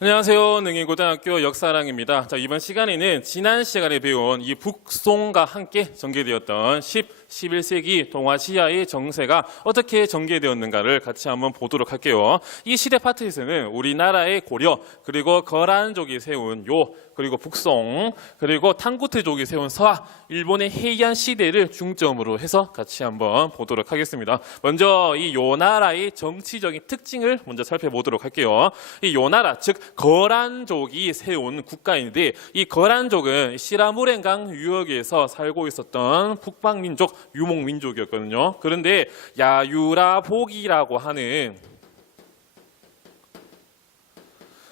안녕하세요. 능인고등학교 역사랑입니다. 자, 이번 시간에는 지난 시간에 배운 이 북송과 함께 전개되었던 11세기 동아시아의 정세가 어떻게 전개되었는가를 같이 한번 보도록 할게요. 이 시대 파트에서는 우리나라의 고려, 그리고 거란족이 세운 요, 그리고 북송, 그리고 탕구트족이 세운 서하, 일본의 헤이안 시대를 중점으로 해서 같이 한번 보도록 하겠습니다. 먼저 이 요 나라의 정치적인 특징을 먼저 살펴보도록 할게요. 이 요 나라, 즉 거란족이 세운 국가인데 이 거란족은 시라무렌강 유역에서 살고 있었던 북방민족, 유목민족이었거든요. 그런데 야유라복이라고 하는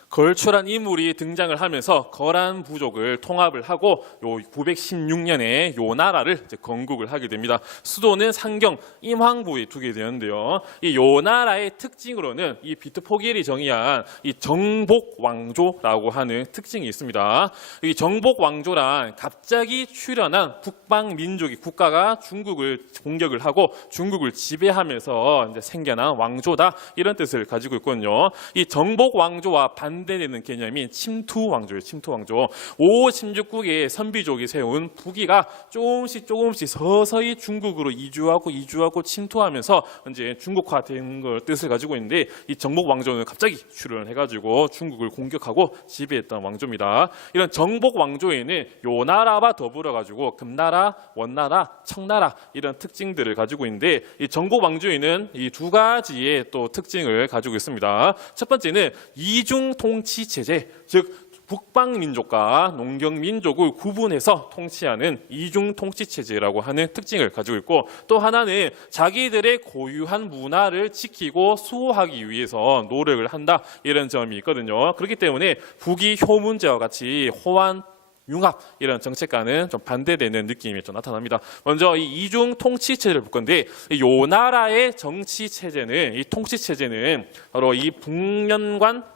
걸출한 인물이 등장을 하면서 거란 부족을 통합을 하고 요 916년에 요 나라를 이제 건국을 하게 됩니다. 수도는 상경 임황부에 두게 되는데요. 이 요 나라의 특징으로는 이 비트포겔이 정의한 이 정복왕조라고 하는 특징이 있습니다. 이 정복왕조란 갑자기 출현한 북방 민족이 국가가 중국을 공격을 하고 중국을 지배하면서 이제 생겨난 왕조다, 이런 뜻을 가지고 있거든요. 이 정복왕조와 반대되는 개념이 침투왕조예요. 침투왕조. 16국의 선비족이 세운 북이가 조금씩 서서히 중국으로 이주하고 침투하면서 이제 중국화된 걸 뜻을 가지고 있는데, 이 정복왕조는 갑자기 출현을 해가지고 중국을 공격하고 지배했던 왕조입니다. 이런 정복왕조에는 요 나라와 더불어 가지고 금나라, 원나라, 청나라 이런 특징들을 가지고 있는데, 이 정복왕조에는 이 두 가지의 또 특징을 가지고 있습니다. 첫 번째는 이중 통치 체제, 즉 북방민족과 농경민족을 구분해서 통치하는 이중 통치 체제라고 하는 특징을 가지고 있고, 또 하나는 자기들의 고유한 문화를 지키고 수호하기 위해서 노력을 한다, 이런 점이 있거든요. 그렇기 때문에 북이 효문제와 같이 호환 융합 이런 정책과는 좀 반대되는 느낌이 좀 나타납니다. 먼저 이 이중 통치 체제를 볼 건데, 요 나라의 정치 체제는, 이 통치 체제는 바로 이 북면관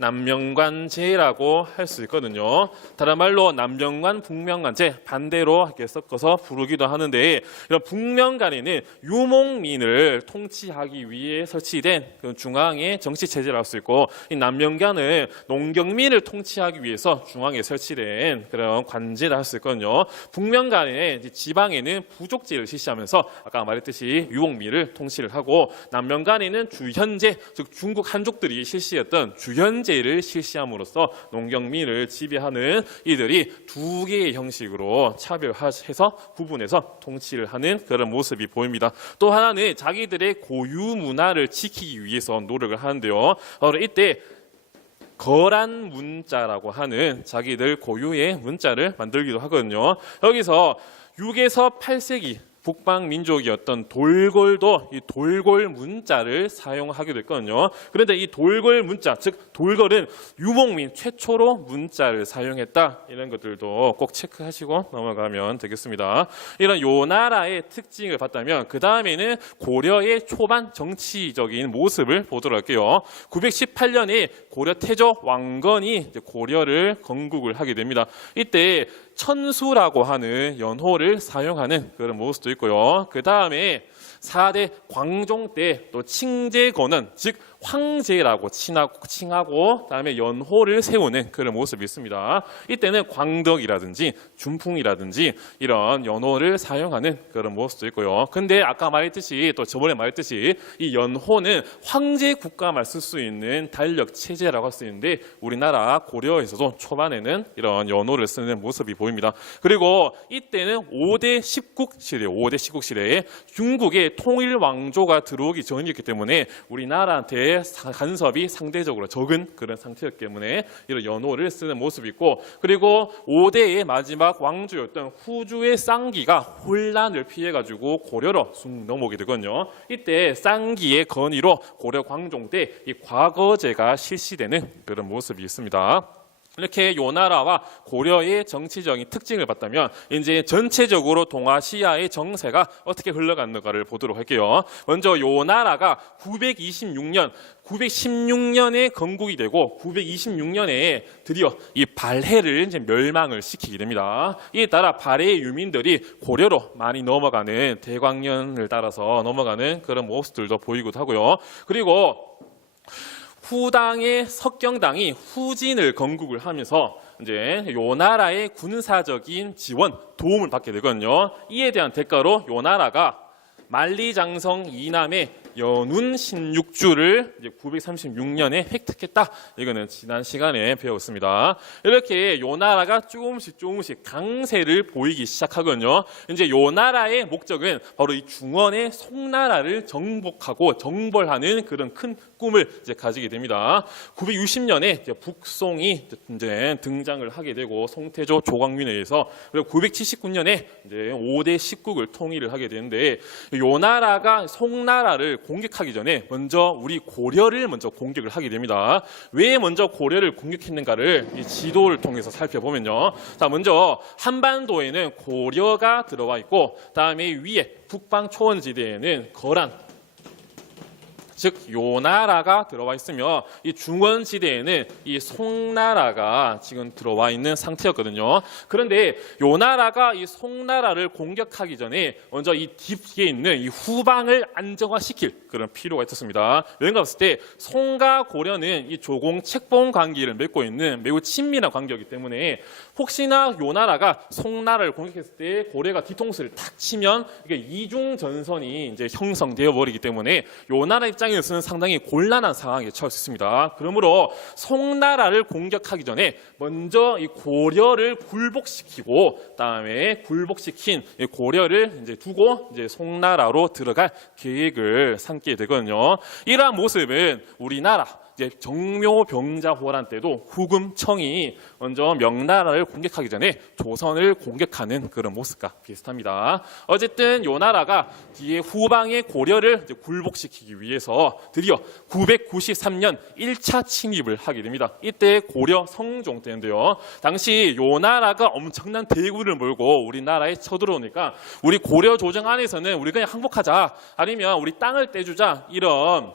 남명관제라고 할 수 있거든요. 다른 말로 남명관, 북명관제, 반대로 이렇게 섞어서 부르기도 하는데, 이런 북명관에는 유목민을 통치하기 위해 설치된 중앙의 정치 체제라고 할 수 있고, 이 남명관은 농경민을 통치하기 위해서 중앙에 설치된 그런 관제라 할 수 있거든요. 북명관의 지방에는 부족제를 실시하면서 아까 말했듯이 유목민을 통치를 하고, 남명관에는 주현제, 즉 중국 한족들이 실시했던 주현제 를 실시함으로써 농경민을 지배하는 이들이 두 개의 형식으로 차별해서 구분해서 통치를 하는 그런 모습이 보입니다. 또 하나는 자기들의 고유 문화를 지키기 위해서 노력을 하는데요. 이때 거란 문자라고 하는 자기들 고유의 문자를 만들기도 하거든요. 여기서 6에서 8세기 북방 민족이었던 돌골도 이 돌골 문자를 사용하기도 했거든요. 그런데 이 돌골 문자, 즉 돌골은 유목민 최초로 문자를 사용했다, 이런 것들도 꼭 체크하시고 넘어가면 되겠습니다. 이런 요 나라의 특징을 봤다면, 그 다음에는 고려의 초반 정치적인 모습을 보도록 할게요. 918년에 고려 태조 왕건이 고려를 건국을 하게 됩니다. 이때 천수라고 하는 연호를 사용하는 그런 모습도 있고요. 그 다음에 4대 광종 때 또 칭제권은, 즉 황제라고 칭하고 다음에 연호를 세우는 그런 모습이 있습니다. 이때는 광덕이라든지 준풍이라든지 이런 연호를 사용하는 그런 모습도 있고요. 근데 아까 말했듯이, 또 저번에 말했듯이 이 연호는 황제 국가만 쓸 수 있는 단력 체제라고 할 수 있는데, 우리나라 고려에서도 초반에는 이런 연호를 쓰는 모습이 보입니다. 그리고 이때는 5대 10국 시대예요. 5대 10국 시대에 중국의 통일 왕조가 들어오기 전이었기 때문에 우리나라한테 간섭이 상대적으로 적은 그런 상태였기 때문에 이런 연호를 쓰는 모습이 있고, 그리고 5대의 마지막 왕조였던 후주의 쌍기가 혼란을 피해가지고 고려로 쑥 넘어오게 되거든요. 이때 쌍기의 건의로 고려 광종 때 이 과거제가 실시되는 그런 모습이 있습니다. 이렇게 요 나라와 고려의 정치적인 특징을 봤다면, 이제 전체적으로 동아시아의 정세가 어떻게 흘러갔는가를 보도록 할게요. 먼저 요 나라가 916년에 건국이 되고 926년에 드디어 이 발해를 이제 멸망을 시키게 됩니다. 이에 따라 발해의 유민들이 고려로 많이 넘어가는, 대광년을 따라서 넘어가는 그런 모습들도 보이기도 하고요. 그리고 후당의 석경당이 후진을 건국을 하면서 이제 요 나라의 군사적인 지원, 도움을 받게 되거든요. 이에 대한 대가로 요 나라가 만리장성 이남의 연운 16주를 이제 936년에 획득했다. 이거는 지난 시간에 배웠습니다. 이렇게 요 나라가 조금씩 강세를 보이기 시작하거든요. 이제 요 나라의 목적은 바로 이 중원의 송나라를 정복하고 정벌하는 그런 큰 꿈을 이제 가지게 됩니다. 960년에 이제 북송이 이제 등장을 하게 되고 송태조 조광민에 의해서, 그리고 979년에 이제 5대 10국을 통일을 하게 되는데, 요 나라가 송나라를 공격하기 전에 먼저 우리 고려를 먼저 공격을 하게 됩니다. 왜 먼저 고려를 공격했는가를 이 지도를 통해서 살펴보면요. 자, 먼저 한반도에는 고려가 들어와 있고, 다음에 위에 북방 초원지대에는 거란, 즉 요 나라가 들어와 있으며, 이 중원지대에는 이 송나라가 지금 들어와 있는 상태였거든요. 그런데 요 나라가 이 송나라를 공격하기 전에 먼저 이 뒤에 있는 이 후방을 안정화시킬 그런 필요가 있었습니다. 왜냐하면 봤을 때 송과 고려는 이 조공 책봉 관계를 맺고 있는 매우 친밀한 관계이기 때문에, 혹시나 요 나라가 송나라를 공격했을 때 고려가 뒤통수를 탁 치면 이게 이중 전선이 이제 형성되어 버리기 때문에 요 나라 입장에서는 상당히 곤란한 상황에 처했습니다. 그러므로 송나라를 공격하기 전에 먼저 이 고려를 굴복시키고, 다음에 굴복시킨 이 고려를 이제 두고 이제 송나라로 들어갈 계획을 삼게 되거든요. 이러한 모습은 우리나라 이제 정묘병자호란 때도 후금청이 먼저 명나라를 공격하기 전에 조선을 공격하는 그런 모습과 비슷합니다. 어쨌든 요 나라가 뒤에 후방의 고려를 이제 굴복시키기 위해서 드디어 993년 1차 침입을 하게 됩니다. 이때 고려 성종 때인데요. 당시 요 나라가 엄청난 대군을 몰고 우리나라에 쳐들어오니까 우리 고려 조정 안에서는 우리 그냥 항복하자, 아니면 우리 땅을 떼주자, 이런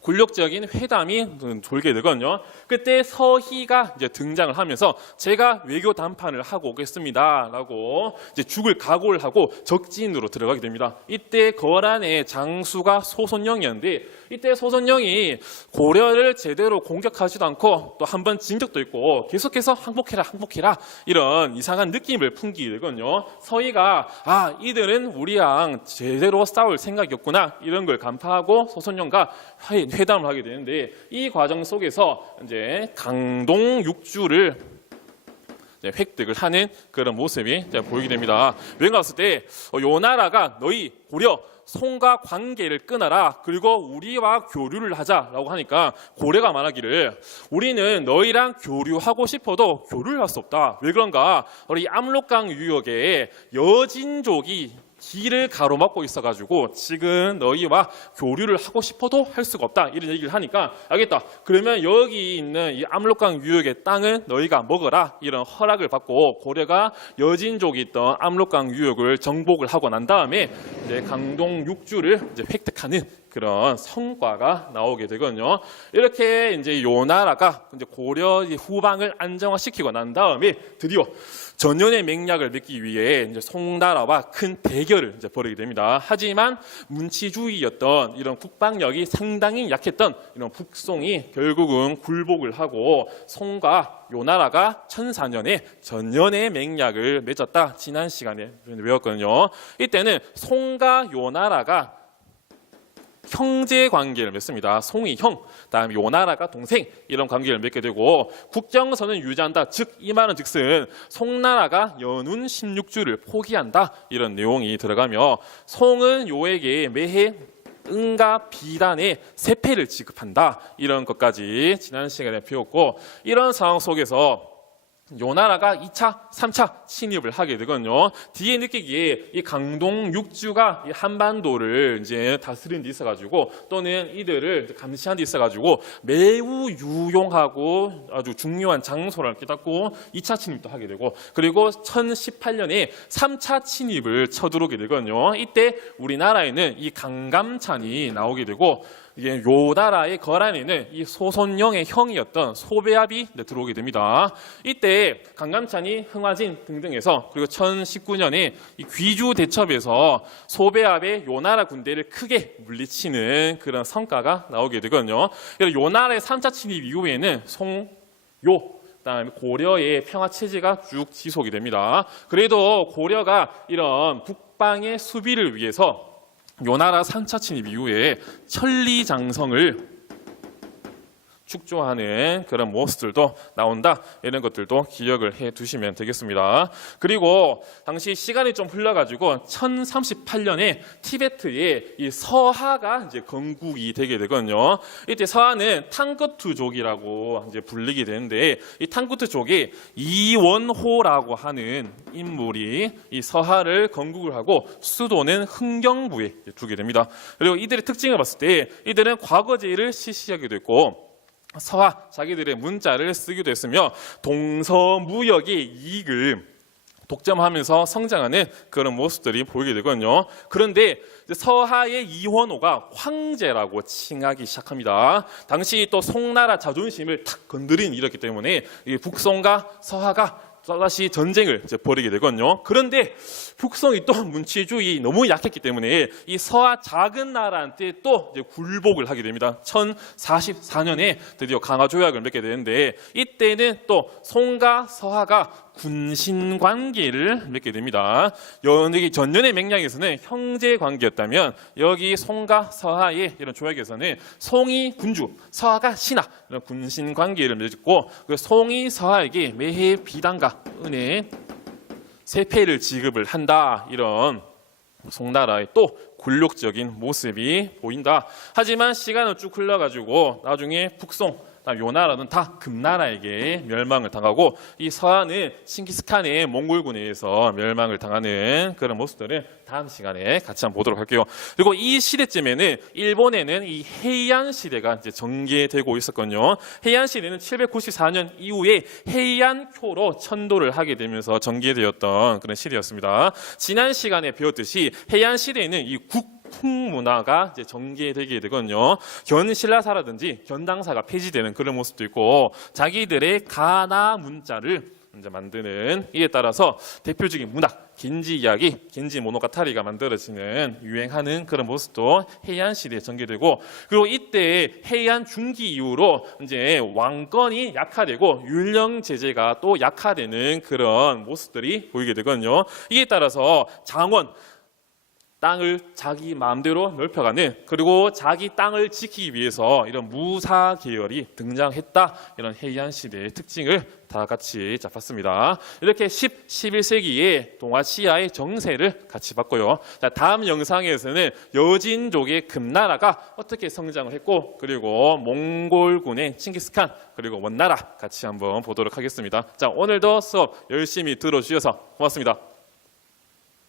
굴욕적인 회담이 돌게 되거든요. 그때 서희가 이제 등장을 하면서 제가 외교 담판을 하고 오겠습니다라고 이제 죽을 각오를 하고 적진으로 들어가게 됩니다. 이때 거란의 장수가 소손영이었는데, 이때 소손영이 고려를 제대로 공격하지도 않고 또 한 번 진 적도 있고 계속해서 항복해라 이런 이상한 느낌을 풍기게 되거든요. 서희가 이들은 우리랑 제대로 싸울 생각이었구나, 이런 걸 간파하고 소손영과 회담을 하게 되는데, 이 과정 속에서 이제 강동 6주를 획득을 하는 그런 모습이 보이게 됩니다. 왜냐 했을 때 요 나라가 너희 고려 송과 관계를 끊어라, 그리고 우리와 교류를 하자라고 하니까 고려가 말하기를 우리는 너희랑 교류하고 싶어도 교류를 할 수 없다. 왜 그런가? 우리 압록강 유역에 여진족이 길을 가로막고 있어가지고 지금 너희와 교류를 하고 싶어도 할 수가 없다, 이런 얘기를 하니까 알겠다, 그러면 여기 있는 이 압록강 유역의 땅은 너희가 먹어라, 이런 허락을 받고 고려가 여진족이 있던 압록강 유역을 정복을 하고 난 다음에 이제 강동 6주를 이제 획득하는 그런 성과가 나오게 되거든요. 이렇게 이제 요 나라가 이제 고려 후방을 안정화시키고 난 다음에 드디어 전연의 맹약을 맺기 위해 이제 송나라와 큰 대결을 이제 벌이게 됩니다. 하지만 문치주의였던 이런 국방력이 상당히 약했던 이런 북송이 결국은 굴복을 하고 송과 요 나라가 1004년에 전연의 맹약을 맺었다. 지난 시간에 외웠거든요. 이때는 송과 요 나라가 형제 관계를 맺습니다. 송이 형, 다음에 요 나라가 동생, 이런 관계를 맺게 되고 국경선은 유지한다. 즉 이 말은 즉슨 송나라가 연운 16주를 포기한다, 이런 내용이 들어가며 송은 요에게 매해 은과 비단의 세패를 지급한다, 이런 것까지 지난 시간에 배웠고, 이런 상황 속에서 요 나라가 2차, 3차 침입을 하게 되거든요. 뒤에 느끼기에 이 강동 6주가 이 한반도를 이제 다스린 데 있어가지고, 또는 이들을 감시한 데 있어가지고 매우 유용하고 아주 중요한 장소를 깨닫고 2차 침입도 하게 되고, 그리고 1018년에 3차 침입을 쳐들어오게 되거든요. 이때 우리나라에는 이 강감찬이 나오게 되고, 이게 요 나라의 거란에는 이 소손영의 형이었던 소배압이 들어오게 됩니다. 이때 강감찬이 흥화진 등등에서 그리고 1019년에 이 귀주 대첩에서 소배압의 요 나라 군대를 크게 물리치는 그런 성과가 나오게 되거든요. 그래서 요 나라의 3차 침입 이후에는 그다음에 고려의 평화 체제가 쭉 지속이 됩니다. 그래도 고려가 이런 북방의 수비를 위해서 요 나라 3차 침입 이후에 천리장성을 축조하는 그런 모습들도 나온다. 이런 것들도 기억을 해 두시면 되겠습니다. 그리고 당시 시간이 좀 흘러가지고 1038년에 티베트에 이 서하가 이제 건국이 되게 되거든요. 이때 서하는 탕커투족이라고 이제 불리게 되는데 이 탕커투족이 이원호라고 하는 인물이 이 서하를 건국을 하고 수도는 흥경부에 두게 됩니다. 그리고 이들의 특징을 봤을 때 이들은 과거제를 실시하게 됐고 서하 자기들의 문자를 쓰기도 했으며 동서무역의 이익을 독점하면서 성장하는 그런 모습들이 보이게 되거든요. 그런데 서하의 이원호가 황제라고 칭하기 시작합니다. 당시 또 송나라 자존심을 탁 건드린 일이었기 때문에 북송과 서하가 또다시 전쟁을 벌이게 되거든요. 그런데 북성이 또 문치주의 너무 약했기 때문에 이 서하 작은 나라한테 또 이제 굴복을 하게 됩니다. 1044년에 드디어 강화 조약을 맺게 되는데 이때는 또 송과 서하가 군신 관계를 맺게 됩니다. 여기 전년의 맥락에서는 형제 관계였다면 여기 송과 서하의 이런 조약에서는 송이 군주, 서하가 신하 이런 군신 관계를 맺고 그 송이 서하에게 매해 비단과 은혜 세패를 지급을 한다. 이런 송나라의 또 굴욕적인 모습이 보인다. 하지만 시간은 쭉 흘러가지고 나중에 북송 요 나라는 다 금나라에게 멸망을 당하고 이 서하는 칭기스칸의 몽골군에 의해서 멸망을 당하는 그런 모습들을 다음 시간에 같이 한번 보도록 할게요. 그리고 이 시대쯤에는 일본에는 이 헤이안 시대가 이제 전개되고 있었거든요. 헤이안 시대는 794년 이후에 헤이안쿄로 천도를 하게 되면서 전개되었던 그런 시대였습니다. 지난 시간에 배웠듯이 헤이안 시대에는 이 문화가 이제 전개되게 되거든요. 견신라사라든지 견당사가 폐지되는 그런 모습도 있고 자기들의 가나 문자를 이제 만드는 이에 따라서 대표적인 문학 겐지 이야기, 겐지 모노가타리가 만들어지는 유행하는 그런 모습도 헤이안 시대에 전개되고 그리고 이때 헤이안 중기 이후로 이제 왕권이 약화되고 율령 제재가 또 약화되는 그런 모습들이 보이게 되거든요. 이에 따라서 장원 땅을 자기 마음대로 넓혀가는 그리고 자기 땅을 지키기 위해서 이런 무사 계열이 등장했다. 이런 헤이안 시대의 특징을 다 같이 봤습니다. 이렇게 11세기의 동아시아의 정세를 같이 봤고요. 자, 다음 영상에서는 여진족의 금나라가 어떻게 성장을 했고 그리고 몽골군의 칭기스칸 그리고 원나라 같이 한번 보도록 하겠습니다. 자, 오늘도 수업 열심히 들어주셔서 고맙습니다.